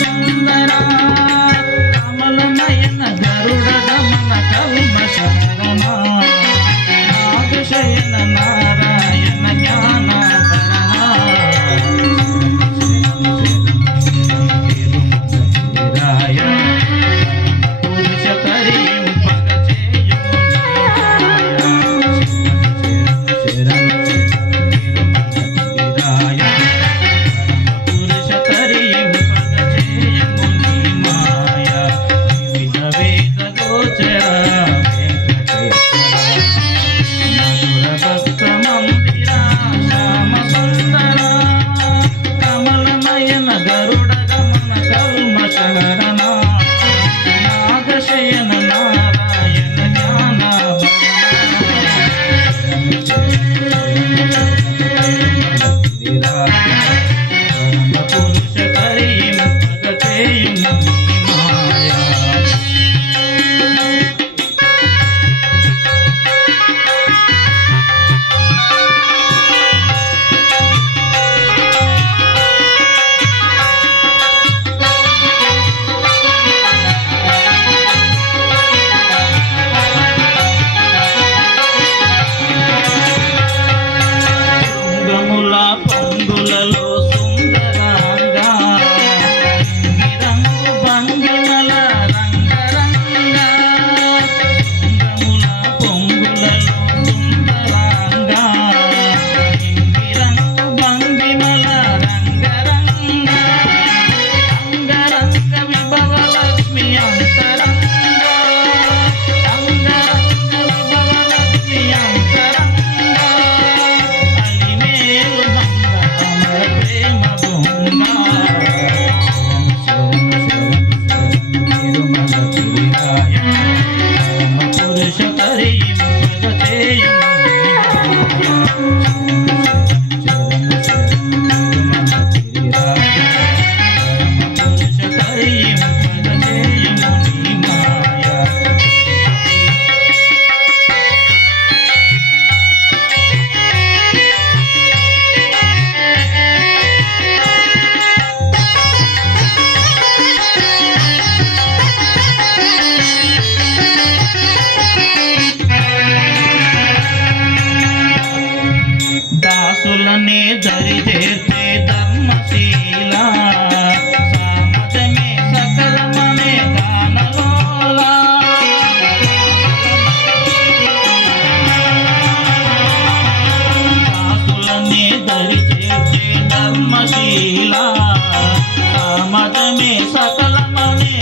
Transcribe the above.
సుందర కమల నయన గరుడ గమన కల్మషరణ దరిచేర్చే ధర్మశీల సమతమే సకలమనే